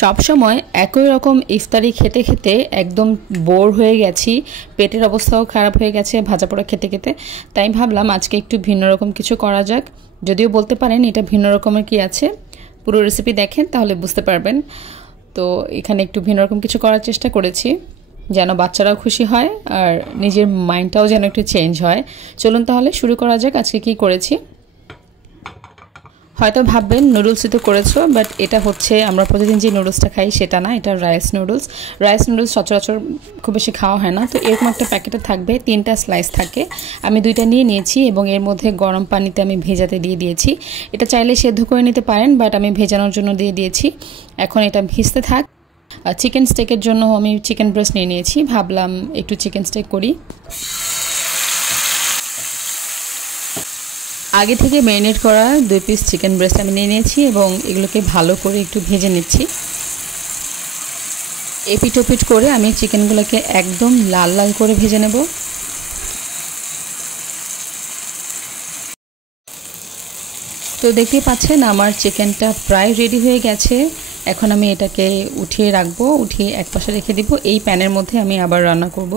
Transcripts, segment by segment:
সব সময় একই রকম ইফতারি খেতে খেতে একদম বোর হয়ে গেছি, পেটের অবস্থাও খারাপ হয়ে গেছে ভাজা পোড়া খেতে খেতে। তাই ভাবলাম আজকে একটু ভিন্ন রকম কিছু করা যাক। যদিও বলতে পারেন এটা ভিন্ন রকমের কি আছে, পুরো রেসিপি দেখেন তাহলে বুঝতে পারবেন। তো এখানে একটু ভিন্ন রকম কিছু করার চেষ্টা করেছি যেন বাচ্চারাও খুশি হয় আর নিজের মাইন্ডটাও যেন একটু চেঞ্জ হয়। চলুন তাহলে শুরু করা যাক। আজকে কি করেছি হয়তো ভাববেন নুডলসই তো করেছো, বাট এটা হচ্ছে আমরা প্রতিদিন যে নুডলসটা খাই সেটা না, এটা রাইস নুডলস। রাইস নুডলস সচরাচর খুব বেশি খাওয়া হয় না। তো এরকম একটা প্যাকেটে থাকবে 3টা স্লাইস থাকে, আমি 2টা নিয়ে নিয়েছি এবং এর মধ্যে গরম পানিতে আমি ভেজাতে দিয়ে দিয়েছি। এটা চাইলে সেদ্ধ করে নিতে পারেন, বাট আমি ভেজানোর জন্য দিয়ে দিয়েছি। এখন এটা ভিজতে থাক। চিকেন স্টেকের জন্য আমি চিকেন ব্রেস্ট নিয়ে নিয়েছি, ভাবলাম একটু চিকেন স্টেক করি। আগে থেকে ম্যারিনেট করা 2 পিস চিকেন ব্রেস্ট আমি নিয়ে নিয়েছি এবং এগুলোকে ভালো করে একটু ভেজে নিচ্ছি। এপিট ওপিট করে আমি চিকেনগুলোকে একদম লাল লাল করে ভেজে নেব। তো দেখতেই পাচ্ছেন আমার চিকেনটা প্রায় রেডি হয়ে গেছে। এখন আমি এটাকে উঠিয়ে রাখবো, উঠিয়ে একপাশে রেখে দিব। এই প্যানের মধ্যে আমি আবার রান্না করব।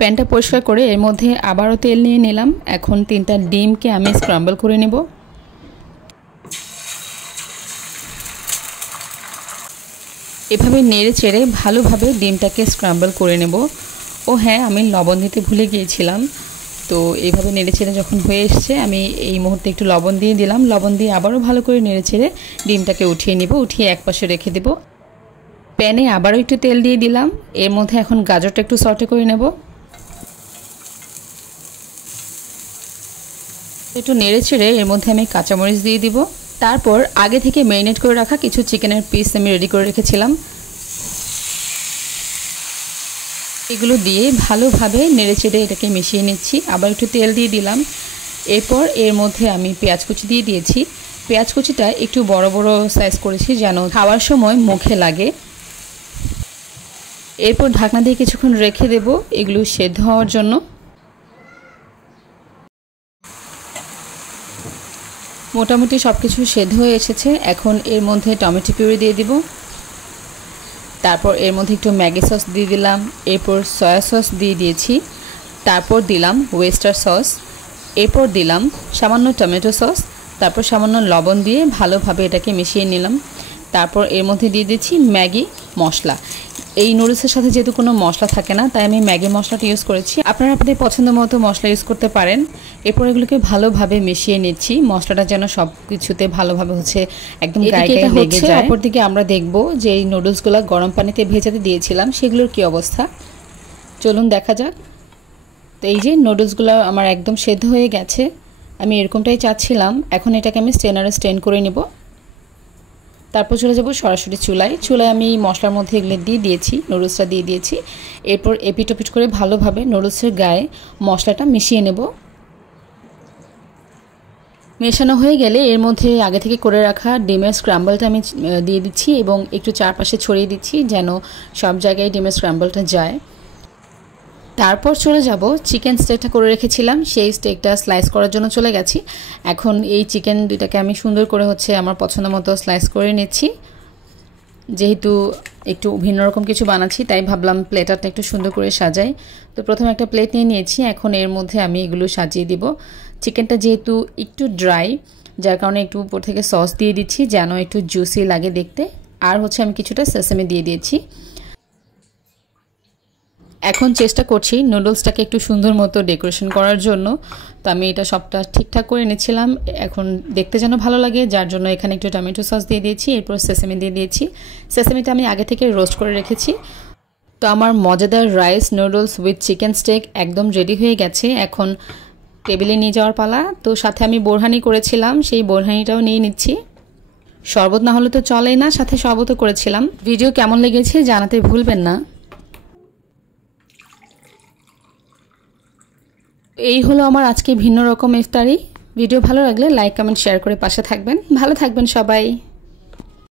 প্যানটা পরিষ্কার করে এর মধ্যে আবারও তেল নিয়ে নিলাম। এখন 3টা ডিমকে আমি স্ক্রাম্বল করে নেব। এভাবে নেড়ে চেড়ে ভালোভাবে ডিমটাকে স্ক্রাম্বল করে নেব। ও হ্যাঁ, আমি লবণ দিতে ভুলে গিয়েছিলাম। তো এইভাবে নেড়ে চেড়ে যখন হয়ে এসছে আমি এই মুহূর্তে একটু লবণ দিয়ে দিলাম। লবণ দিয়ে আবারও ভালো করে নেড়ে চেড়ে ডিমটাকে উঠিয়ে নিব, উঠিয়ে একপাশে রেখে দেব। প্যানে আবারও একটু তেল দিয়ে দিলাম। এর মধ্যে এখন গাজরটা একটু সটে করে নেব। একটু নেড়ে চেড়ে এর মধ্যে আমি কাঁচামরিচ দিয়ে দিব। তারপর আগে থেকে ম্যারিনেট করে রাখা কিছু চিকেনের পিস আমি রেডি করে রেখেছিলাম, এগুলো দিয়ে ভালোভাবে নেড়ে চেড়ে এটাকে মিশিয়ে নিচ্ছি। আবার একটু তেল দিয়ে দিলাম। এরপর এর মধ্যে আমি পেঁয়াজ কুচি দিয়ে দিয়েছি। পেঁয়াজ কুচিটা একটু বড় বড় সাইজ করেছি যেন খাওয়ার সময় মুখে লাগে। এরপর ঢাকনা দিয়ে কিছুক্ষণ রেখে দেব এগুলো সেদ্ধ হওয়ার জন্য। মোটামুটি সব কিছু সেদ্ধ হয়ে এসেছে। এখন এর মধ্যে টমেটো পিউরি দিয়ে দিব। তারপর এর মধ্যে একটু ম্যাগি সস দিয়ে দিলাম। এরপর সয়া সস দিয়ে দিয়েছি। তারপর দিলাম ওয়েস্টার সস। এরপর দিলাম সামান্য টমেটো সস। তারপর সামান্য লবণ দিয়ে ভালোভাবে এটাকে মিশিয়ে নিলাম। তারপর এর মধ্যে দিয়ে দিচ্ছি ম্যাগি মশলা। এই নুডলসের সাথে যেহেতু কোনো মশলা থাকে না তাই আমি ম্যাগি মশলাটা ইউজ করেছি। আপনারা আপনাদের পছন্দ মতো মশলা ইউজ করতে পারেন। এরপর এগুলোকে ভালোভাবে মিশিয়ে নিচ্ছি, মশলাটা যেন সব কিছুতে ভালোভাবে হচ্ছে একদম গায়ে গায়ে লেগে যায়। অপরদিকে আমরা দেখব যে এই নুডলসগুলো গরম পানিতে ভেজাতে দিয়েছিলাম সেগুলোর কি অবস্থা, চলুন দেখা যাক। তো এই যে নুডলসগুলো আমার একদম সেদ্ধ হয়ে গেছে, আমি এরকমটাই চাচ্ছিলাম। এখন এটাকে আমি স্ট্রেনারে স্ট্রেন করে নেব। তারপর চলে যাব সরাসরি চুলায় আমি মশলার মধ্যে এগুলো দিয়ে দিয়েছি, নুডলসটা দিয়ে দিয়েছি। এরপর এপিট ওপিট করে ভালোভাবে নুডলসের গায়ে মশলাটা মিশিয়ে নেব। মেশানো হয়ে গেলে এর মধ্যে আগে থেকে করে রাখা ডিমের স্ক্র্যাম্বলটা আমি দিয়ে দিচ্ছি এবং একটু চারপাশে ছড়িয়ে দিচ্ছি যেন সব জায়গায় ডিমের স্ক্র্যাম্বলটা যায়। তারপর চলে যাব চিকেন স্টেকটা করে রেখেছিলাম, সেই স্টেকটা স্লাইস করার জন্য চলে গেছি। এখন এই চিকেন দুইটাকে আমি সুন্দর করে হচ্ছে আমার পছন্দ মতো স্লাইস করে নিচ্ছি। যেহেতু একটু ভিন্ন রকম কিছু বানাচ্ছি তাই ভাবলাম প্লেটারটা একটু সুন্দর করে সাজাই। তো প্রথমে একটা প্লেট নিয়ে নিয়েছি, এখন এর মধ্যে আমি এগুলো সাজিয়ে দিব। চিকেনটা যেহেতু একটু ড্রাই যার কারণে একটু উপর থেকে সস দিয়ে দিচ্ছি যেন একটু জুসি লাগে দেখতে। আর হচ্ছে আমি কিছুটা সেসামি দিয়ে দিয়েছি। এখন চেষ্টা করছি নুডলসটাকে একটু সুন্দর মতো ডেকোরেশন করার জন্য। তো আমি এটা সবটা ঠিকঠাক করে নিচ্ছিলাম, এখন দেখতে যেন ভালো লাগে যার জন্য এখানে একটু টমেটো সস দিয়ে দিয়েছি। এরপর সেসামি দিয়ে দিয়েছি। সেসামিটা আমি আগে থেকে রোস্ট করে রেখেছি। তো আমার মজাদার rice noodles with chicken stake একদম রেডি হয়ে গেছে। এখন টেবিলে নিয়ে যাওয়ার পালা। তো সাথে আমি বোরহানি করেছিলাম, সেই বোরহানিটাও নিয়ে নিচ্ছি। শরবত না হলে তো চলেই না, সাথে শরবতও করেছিলাম। ভিডিও কেমন লেগেছে জানাতে ভুলবেন না। এই হলো আমার আজকে ভিন্ন রকম ইফতারি। ভিডিও ভালো লাগলে লাইক কমেন্ট শেয়ার করে পাশে থাকবেন। ভালো থাকবেন সবাই।